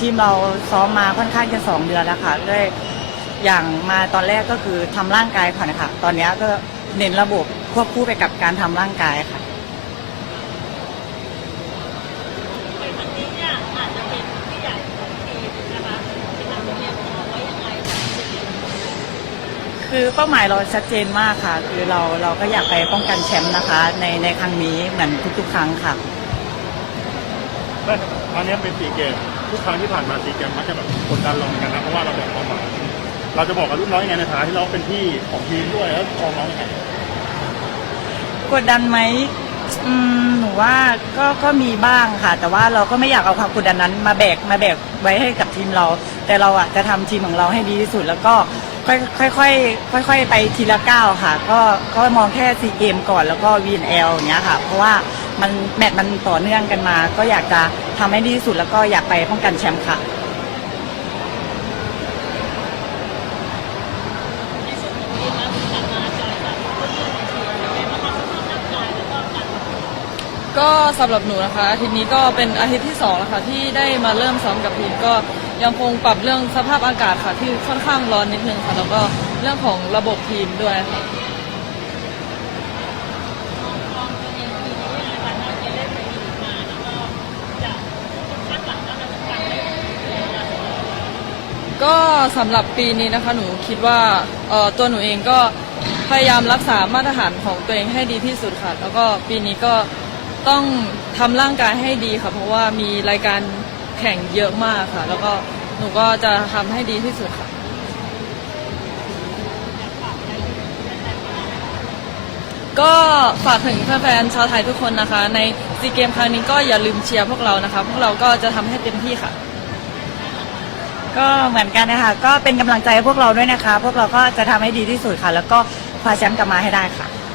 ทีมเราซ้อมมาค่อนข้างจะสองเดือนแล้วค่ะด้วยอย่างมาตอนแรกก็คือทำร่างกายก่อนนะคะตอนนี้ก็เน้นระบบควบคู่ไปกับการทำร่างกายค่ะ ไปทางนี้เนี่ยอาจจะเป็นที่ใหญ่ของทีมนะคะเป็นทางเรียนมองว่ายังไงคือเป้าหมายเราชัดเจนมากค่ะ คือเราเราก็อยากไปป้องกันแชมป์นะคะ ในในครั้งนี้เหมือนทุกๆ ครั้งค่ะเนี้เป็นซีเกม ทุกครั้งที่ผ่านมาซีเกมมักจะแบบกดดันเราเหมือนกันนะเพราะว่าเราแบบความหวังเราจะบอกกับรุ่นน้องยังไงในฐานะที่เราเป็นพี่ของทีมด้วยแล้วมองน้องยังไงกดดันไหม อืมหนูว่าก็ก็มีบ้างค่ะ แต่ว่าเราก็ไม่อยากเอาความกดดันนั้น มาแบกมาแบกไว้ให้กับทีมเรา แต่เราอะจะทำทีมของเราให้ดีที่สุด แล้วก็ค่อยค่อยค่อยค่อยค่อย ๆ ไปทีละก้าวค่ะ ก็ก็มองแค่ซีเกมก่อนแล้วก็ VNL อย่างเงี้ยค่ะ เพราะว่ามันแมตช์มันต่อเนื่องกันมา ก็อยากจะทำให้ดีที่สุดแล้วก็อยากไปป้องกันแชมป์ค่ะ ในส่วนของทีมแล้วกลับมาจอยกับเพื่อนๆในทีมยังไงบ้างคะสภาพร่างกายแล้วก็การ ก็สำหรับหนูนะคะอาทิตย์นี้ก็เป็นอาทิตย์ที่สองแล้วค่ะที่ได้มาเริ่มซ้อมกับทีมก็ยังคงปรับเรื่องสภาพอากาศค่ะที่ค่อนข้างร้อนนิดนึงค่ะแล้วก็เรื่องของระบบทีมด้วยค่ะมองตัวเองปีนี้ยังไงบ้างคะจะเล่นไปอีกมาแล้วก็จะคาดหวังว่าเราจะทำได้ดีนะคะก็สำหรับปีนี้นะคะหนูคิดว่าเอ่อตัวหนูเองก็พยายามรักษามาตรฐานของตัวเองให้ดีที่สุดค่ะ แล้วก็ปีนี้ก็ ต้องทำร่างกายให้ดีค่ะ เพราะว่ามีรายการแข่งเยอะมากค่ะ แล้วก็หนูก็จะทำให้ดีที่สุดค่ะ ก็ฝากถึงแฟนๆชาวไทยทุกคนนะคะ ในซีเกมครั้งนี้ก็อย่าลืมเชียร์พวกเรานะคะ พวกเราก็จะทำให้เต็มที่ค่ะ ก็เหมือนกันนะคะก็เป็นกำลังใจให้พวกเราด้วยนะคะ พวกเราก็จะทำให้ดีที่สุดค่ะ แล้วก็คว้าแชมป์กลับมาให้ได้ค่ะขอบคุณค่ะ